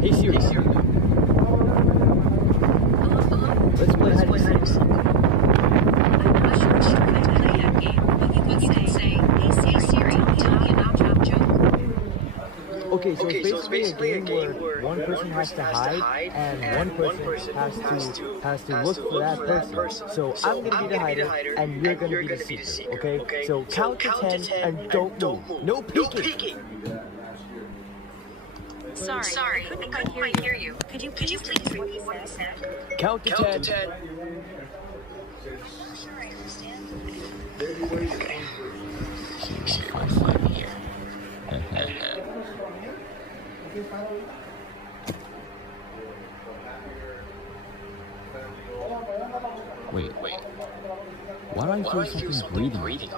Hey Siri. Let's play hide and seek. I'm not sure how to play that game, but you can say, hey Siri, tell me about that joke. Okay, so it's basically a game where one person has to hide and one person has to look for that person. So I'm gonna be the hider and you're gonna be the seeker. Okay? So count to 10 and don't move. No peeking. Sorry, I couldn't quite hear you. Could you please repeat what you said? Count to 10. Not sure I understand. Quite funny here. Wait. Why do I feel something breathing?